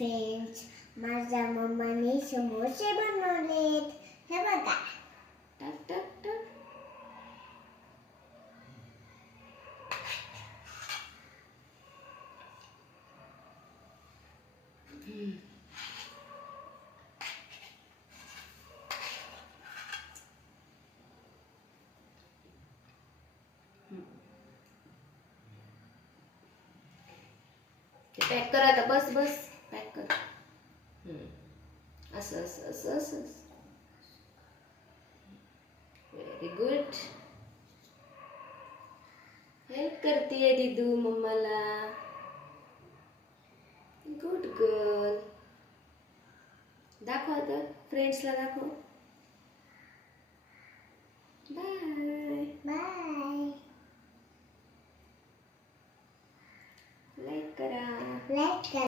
Friends, माझ्या मम्माने समोसे बनवलेत. हे बघा. टक टक टक. पॅक कर आता. बस बस पॅक कर. असं असं असं असं. Very good. हेल्प करतीये दीदू मम्माला. Good girl. दाखव आता फ्रेंड्सला दाखव. बाय. बाय. लाईक करा. लाईक करा.